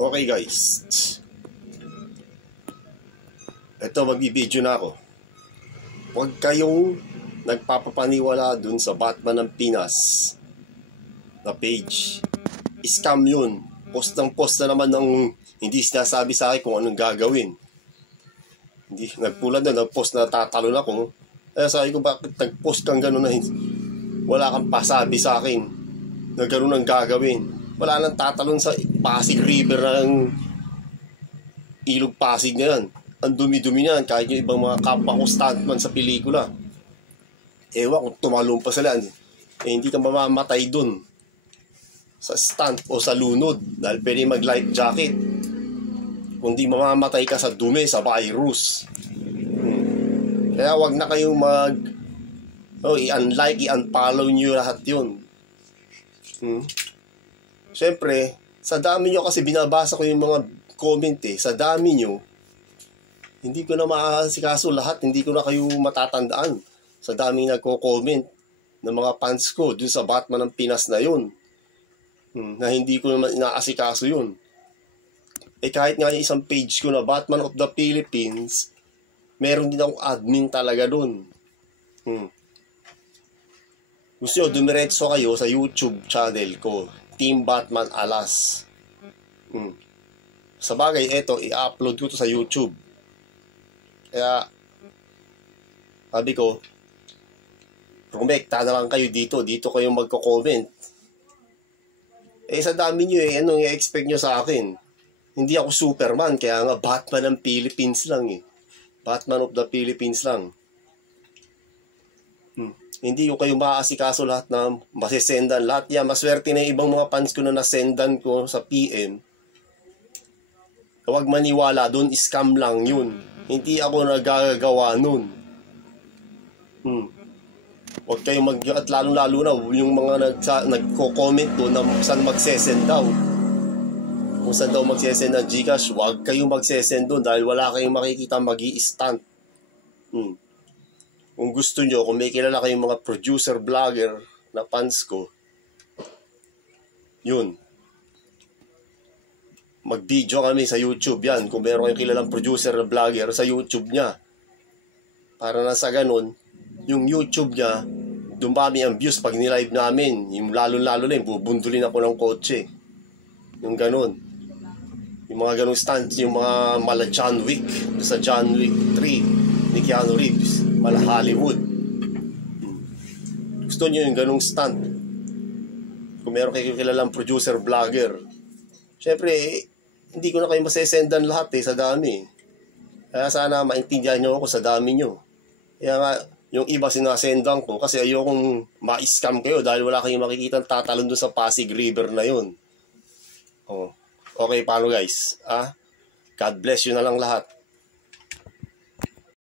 Okay guys, ito magbibideo na ako. Huwag kayong nagpapapaniwala dun sa Batman ng Pinas na page. Scam yun. Post ng post na naman ng hindi sinasabi sa akin kung anong gagawin. Hindi, nagpulad na, nagpost na tatalon ako. Kaya sabi ko, bakit nagpost kang gano'n na wala kang pasabi sa akin na gano'n ang gagawin. Wala nang tatalon sa Pasig River ng Ilog Pasig na yan. Ang dumi-dumi niyan, kahit yung ibang mga kapwa ko stuntman sa pelikula. Ewan kung tumalon pa sila, hindi ka mamamatay dun sa stunt o sa lunod dahil pwede mag-life jacket. Kundi mamamatay ka sa dumi, sa virus. Kaya wag na kayong i-unlike, i-unfollow nyo lahat yun. Siyempre, sa dami nyo kasi binabasa ko yung mga comment sa dami nyo, hindi ko na maaasikaso lahat, hindi ko na kayo matatandaan sa daming nagko-comment ng mga fans ko dun sa Batman ng Pinas na yun, na hindi ko naman inaasikaso yun. Kahit nga yung isang page ko na Batman of the Philippines, meron din akong admin talaga dun. Gusto nyo, dumiretso kayo sa YouTube channel ko, Team Batman Alas. Sa bagay, eto, i-upload ko to sa YouTube. Kaya, sabi ko, rumekta na lang kayo dito kayo magko-comment. Sa dami nyo anong i-expect nyo sa akin? Hindi ako Superman, kaya nga Batman ng Philippines lang Batman of the Philippines lang. Hindi ko kayo maaasikaso lahat na masisendan. Lahat yan, maswerte na yung ibang mga fans ko na nasendan ko sa PM. Huwag maniwala doon, scam lang yun. Hindi ako nagagawa nun. Huwag kayong at lalo-lalo na yung mga nagko-comment doon na saan magsesend daw. Kung saan daw magsesend ng Gcash, huwag kayong magsesend doon dahil wala kayong makikita mag-i-stunt. Kung gusto nyo, kung may kilala kayong mga producer, vlogger na fans ko, yun. Mag-video kami sa YouTube yan. Kung meron kayong kilalang producer na vlogger sa YouTube niya. Para na sa ganun, yung YouTube niya, dumami ang views pag nilive namin. Yung lalo-lalo na yung bubundulin ako ng kotse. Yung ganun. Yung mga ganung stunts, yung mga mala John Wick, sa John Wick 3 ni Keanu Reeves, mala Hollywood. Gusto nyo yung ganung stunt? Kung meron kayong kilalang producer, vlogger, syempre, hindi ko na kayo masesendan lahat sa dami. Kaya sana maintindihan nyo ako sa dami nyo. Kaya nga, yung iba sinasendan ko kasi ayokong ma-scam kayo dahil wala kayong makikita tatalon doon sa Pasig River na yun. Okay, paano guys? God bless you na lang lahat.